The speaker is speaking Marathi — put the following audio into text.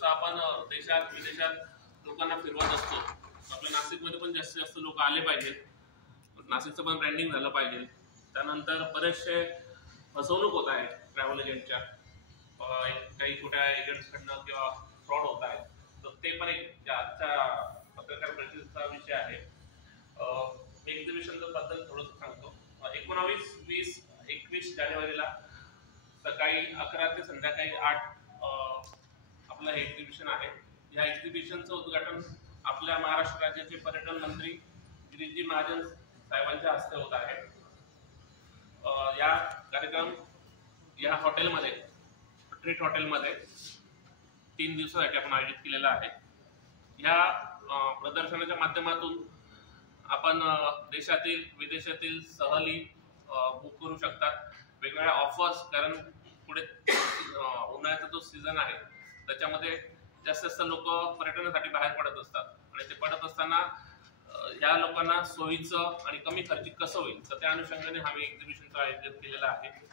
जसं आपण देशात विदेशात लोकांना फिरवत असतो, आपल्या नाशिकमध्ये पण जास्तीत जास्त लोक आले पाहिजे, नाशिकचं पण ब्रँडिंग झालं पाहिजे. त्यानंतर बरेचसे फसवणूक होत आहे ट्रॅव्हल एजंटच्या, काही छोट्या एजंट्सकडनं किंवा फ्रॉड होत आहे. तर ते पण एक आजच्या पत्रकार परिषदेचा विषय आहे. एक्झिबिशन बद्दल थोडंसं सांगतो. 19, 20, 21 जानेवारीला सकाळी 11 ते संध्याकाळी 8 आपलं हे एक्झिबिशन आहे. या एक्झिबिशनचं उद्घाटन आपल्या महाराष्ट्र राज्याचे पर्यटन मंत्री गिरीशजी महाजन साहेबांच्या हस्ते होत आहे. या कार्यक्रम या हॉटेलमध्ये, ट्रीट हॉटेलमध्ये 3 दिवसासाठी आपण आयोजित केलेला आहे. या प्रदर्शनाच्या माध्यमातून आपण देशातील विदेशातील सहली बुक करू शकतात. वेगवेगळ्या ऑफर्स, कारण पुढे उन्हाळ्याचा जो सीझन आहे त्याच्यामध्ये जास्त जास्त लोक पर्यटनासाठी बाहेर पडत असतात आणि ते पडत असताना या लोकांना सोयीचं आणि कमी खर्चिक कसं होईल, तर त्या अनुषंगाने आम्ही एक्झिबिशनचं आयोजन केलेलं आहे.